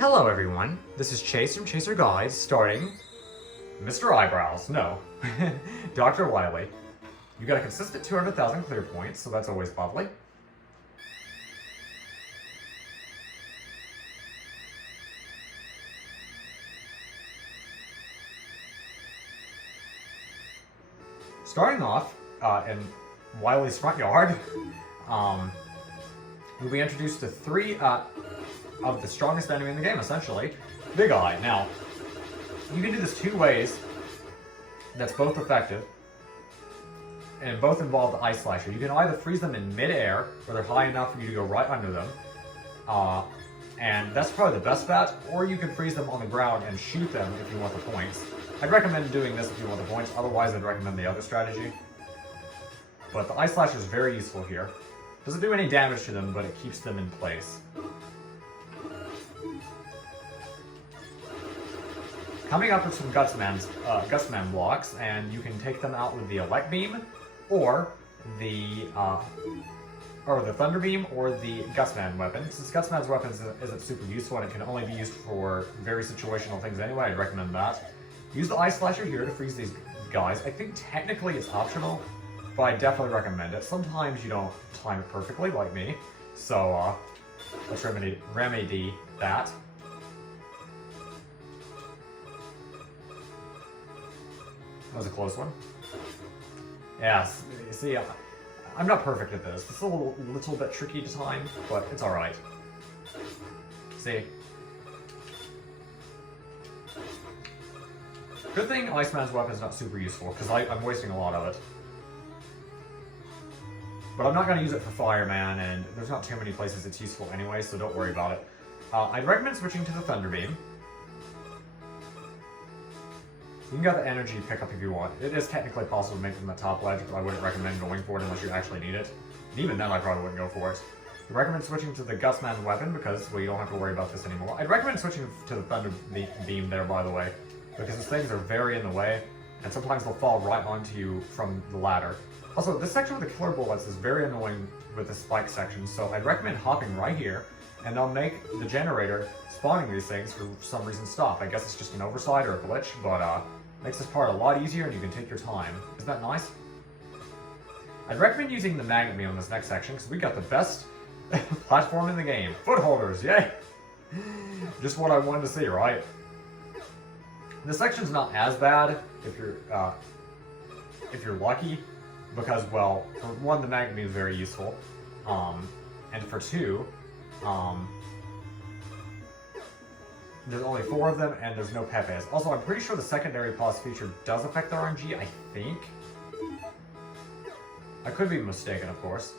Hello everyone, this is Chase from Chaser Guides, starring Mr. Eyebrows, no, Dr. Wily. You got a consistent 200,000 clear points, so that's always lovely. Starting off in Wily's front yard, you'll be introduced to three of the strongest enemy in the game, essentially. Big Eye. Now, you can do this two ways that's both effective, and both involve the Ice Slasher. You can either freeze them in mid-air, where they're high enough for you to go right under them, and that's probably the best bet, or you can freeze them on the ground and shoot them if you want the points. I'd recommend doing this if you want the points, otherwise I'd recommend the other strategy. But the Ice Slasher is very useful here. Doesn't do any damage to them, but it keeps them in place. Coming up with some Gutsman blocks, and you can take them out with the Elect Beam, or the Thunder Beam, or the Gutsman weapon. Since Gutsman's weapon isn't super useful and it can only be used for very situational things anyway, I'd recommend that. Use the Ice Slasher here to freeze these guys. I think technically it's optional, but I definitely recommend it. Sometimes you don't time it perfectly, like me, so let's remedy that. That was a close one. Yes, see, I'm not perfect at this. It's a little bit tricky to time, but it's alright. See? Good thing Iceman's weapon is not super useful, because I'm wasting a lot of it. But I'm not going to use it for Fireman, and there's not too many places it's useful anyway, so don't worry about it. I'd recommend switching to the Thunder Beam. You can get the energy pickup if you want. It is technically possible to make from the top ledge, but I wouldn't recommend going for it unless you actually need it. And even then, I probably wouldn't go for it. I'd recommend switching to the Gutsman weapon because, well, you don't have to worry about this anymore. I'd recommend switching to the Thunder Beam there, by the way, because these things are very in the way, and sometimes they'll fall right onto you from the ladder. Also, this section with the killer bullets is very annoying with the spike section, so I'd recommend hopping right here, and they'll make the generator spawning these things for some reason stop. I guess it's just an oversight or a glitch, but makes this part a lot easier and you can take your time. Isn't that nice? I'd recommend using the magnet beam on this next section because we got the best platform in the game. Footholders, yay! Just what I wanted to see, right? This section's not as bad if you're lucky, because, well, for one, the magnet beam is very useful, and for two, there's only 4 of them, and there's no Pepes. Also, I'm pretty sure the secondary pause feature does affect the RNG, I think. I could be mistaken, of course.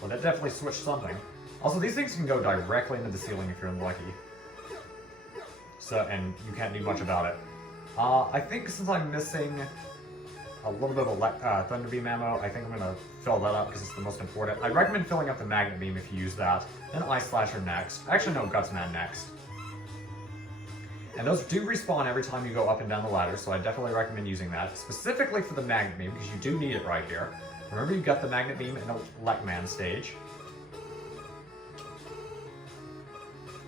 Well, that definitely switched something. Also, these things can go directly into the ceiling if you're unlucky. So, and you can't do much about it. I think since I'm missing a little bit of Thunder Beam ammo, I think I'm going to fill that up because it's the most important. I recommend filling up the Magnet Beam if you use that. Then Ice Slasher next. Actually, no, Gutsman next. And those do respawn every time you go up and down the ladder, so I definitely recommend using that. Specifically for the Magnet Beam, because you do need it right here. Remember, you got the Magnet Beam in the Leckman stage.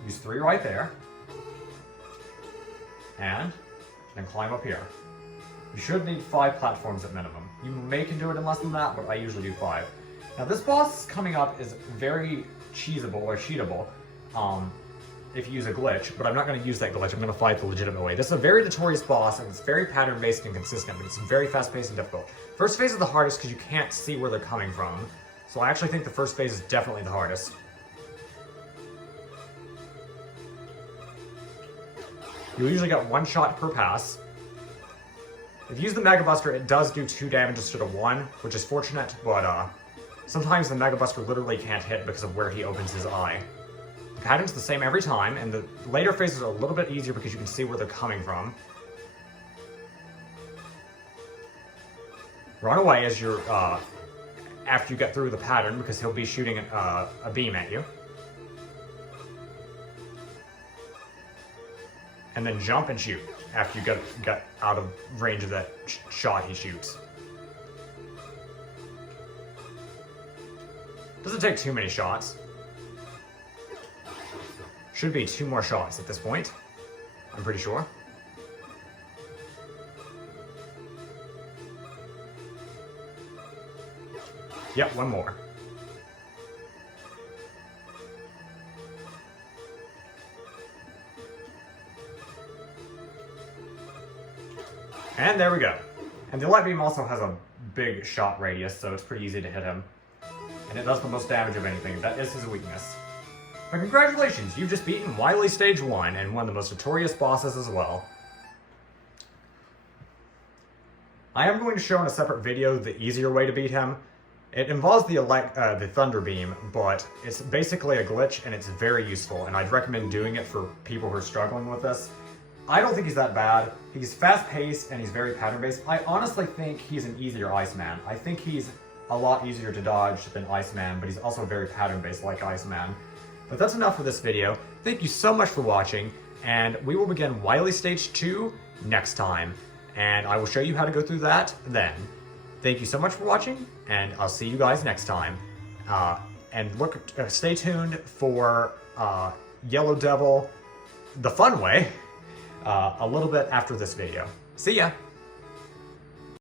Use 3 right there. And then climb up here. You should need 5 platforms at minimum. You may can do it in less than that, but I usually do 5. Now this boss coming up is very cheesable or cheatable if you use a glitch, but I'm not going to use that glitch. I'm going to fight the legitimate way. This is a very notorious boss, and it's very pattern-based and consistent, but it's very fast-paced and difficult. First phase is the hardest because you can't see where they're coming from, so I actually think the first phase is definitely the hardest. You usually get 1 shot per pass. If you use the Mega Buster, it does do 2 damage instead of 1, which is fortunate, but sometimes the Mega Buster literally can't hit because of where he opens his eye. The pattern's the same every time, and the later phases are a little bit easier because you can see where they're coming from. Run away as you're, after you get through the pattern, because he'll be shooting a beam at you. And then jump and shoot after you get out of range of that shot he shoots. Doesn't take too many shots. Should be 2 more shots at this point. I'm pretty sure. Yep, 1 more. And there we go. And the light beam also has a big shot radius, so it's pretty easy to hit him. And it does the most damage of anything. That is his weakness. But congratulations, you've just beaten Wily Stage 1 and one of the most notorious bosses as well. I am going to show in a separate video the easier way to beat him. It involves the Thunder Beam, but it's basically a glitch and it's very useful, and I'd recommend doing it for people who are struggling with this. I don't think he's that bad. He's fast-paced and he's very pattern-based. I honestly think he's an easier Iceman. I think he's a lot easier to dodge than Iceman, but he's also very pattern-based like Iceman. But that's enough for this video. Thank you so much for watching, and we will begin Wily Stage 2 next time. And I will show you how to go through that then. Thank you so much for watching, and I'll see you guys next time. And stay tuned for Yellow Devil the fun way a little bit after this video. See ya!